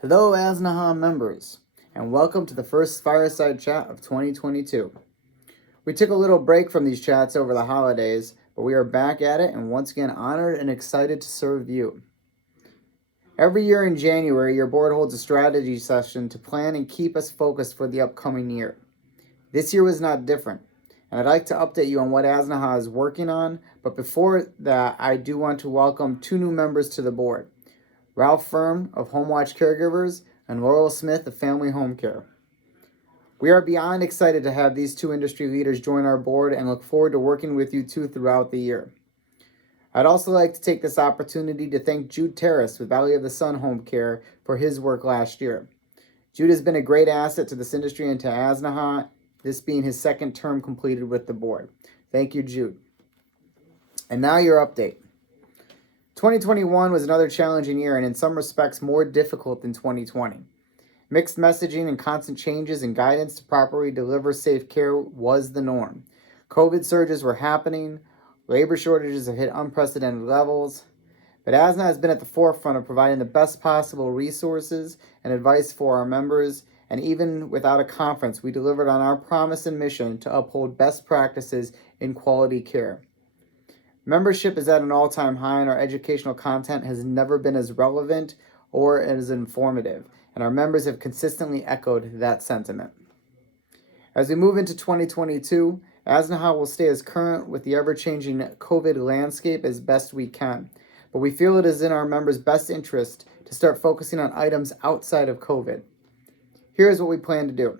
Hello, Asnaha members, and welcome to the first Fireside chat of 2022. We took a little break from these chats over the holidays, but we are back at it and once again honored and excited to serve you. Every year in January, your board holds a strategy session to plan and keep us focused for the upcoming year. This year was not different, and I'd like to update you on what Asnaha is working on, but before that, I do want to welcome two new members to the board. Ralph Firm of Home Watch Caregivers, and Laurel Smith of Family Home Care. We are beyond excited to have these two industry leaders join our board and look forward to working with you two throughout the year. I'd also like to take this opportunity to thank Jude Terrace with Valley of the Sun Home Care for his work last year. Jude has been a great asset to this industry and to Asnaha, this being his second term completed with the board. Thank you, Jude. And now your update. 2021 was another challenging year and in some respects more difficult than 2020. Mixed messaging and constant changes in guidance to properly deliver safe care was the norm. COVID surges were happening, labor shortages have hit unprecedented levels, but ASNA has been at the forefront of providing the best possible resources and advice for our members, and even without a conference, we delivered on our promise and mission to uphold best practices in quality care. Membership is at an all-time high, and our educational content has never been as relevant or as informative, and our members have consistently echoed that sentiment. As we move into 2022, Asnaha will stay as current with the ever-changing COVID landscape as best we can, but we feel it is in our members' best interest to start focusing on items outside of COVID. Here's what we plan to do.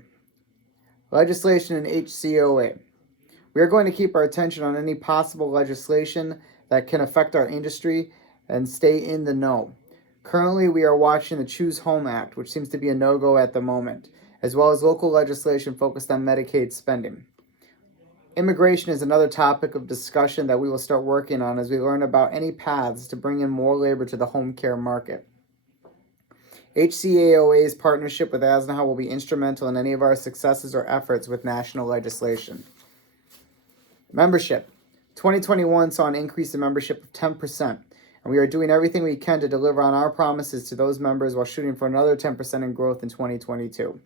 Legislation and HCOA. We are going to keep our attention on any possible legislation that can affect our industry and stay in the know. Currently, we are watching the Choose Home Act, which seems to be a no-go at the moment, as well as local legislation focused on Medicaid spending. Immigration is another topic of discussion that we will start working on as we learn about any paths to bring in more labor to the home care market. HCAOA's partnership with Asnaha will be instrumental in any of our successes or efforts with national legislation. Membership. 2021 saw an increase in membership of 10%, and we are doing everything we can to deliver on our promises to those members while shooting for another 10% in growth in 2022.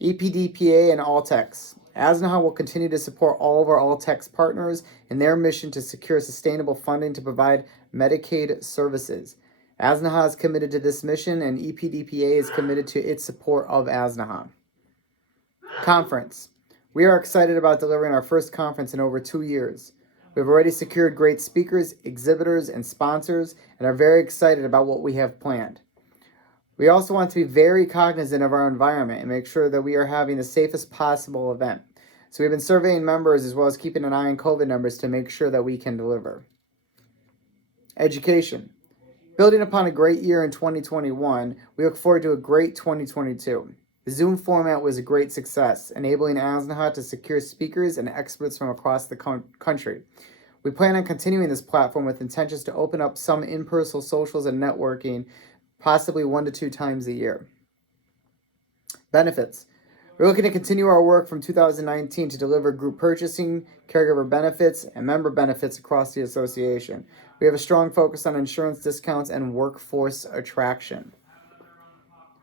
EPDPA and Alltex. Asnaha will continue to support all of our Alltex partners in their mission to secure sustainable funding to provide Medicaid services. Asnaha is committed to this mission, and EPDPA is committed to its support of Asnaha. Conference. We are excited about delivering our first conference in over 2 years. We have already secured great speakers, exhibitors, and sponsors, and are very excited about what we have planned. We also want to be very cognizant of our environment and make sure that we are having the safest possible event. So we've been surveying members as well as keeping an eye on COVID numbers to make sure that we can deliver. Education. Building upon a great year in 2021, we look forward to a great 2022. The Zoom format was a great success, enabling Asnaha to secure speakers and experts from across the country. We plan on continuing this platform with intentions to open up some in-person socials and networking, possibly 1 to 2 times a year. Benefits. We're looking to continue our work from 2019 to deliver group purchasing, caregiver benefits, and member benefits across the association. We have a strong focus on insurance discounts and workforce attraction.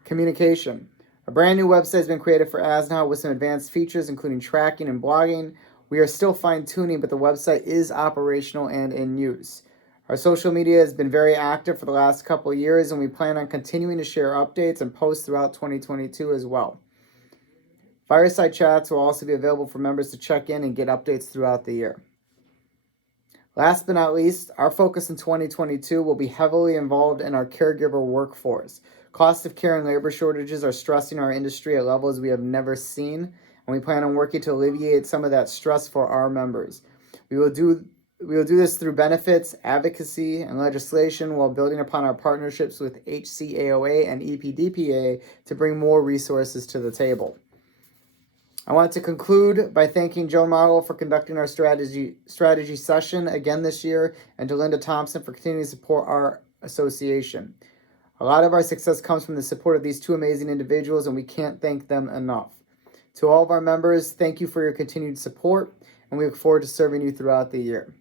Communication. A brand new website has been created for Asnaha with some advanced features, including tracking and blogging. We are still fine-tuning, but the website is operational and in use. Our social media has been very active for the last couple of years, and we plan on continuing to share updates and posts throughout 2022 as well. Fireside chats will also be available for members to check in and get updates throughout the year. Last but not least, our focus in 2022 will be heavily involved in our caregiver workforce. Cost of care and labor shortages are stressing our industry at levels we have never seen, and we plan on working to alleviate some of that stress for our members. We will do this through benefits, advocacy, and legislation while building upon our partnerships with HCAOA and EPDPA to bring more resources to the table. I want to conclude by thanking Joan Marlowe for conducting our strategy session again this year, and to Linda Thompson for continuing to support our association. A lot of our success comes from the support of these two amazing individuals, and we can't thank them enough. To all of our members, thank you for your continued support, and we look forward to serving you throughout the year.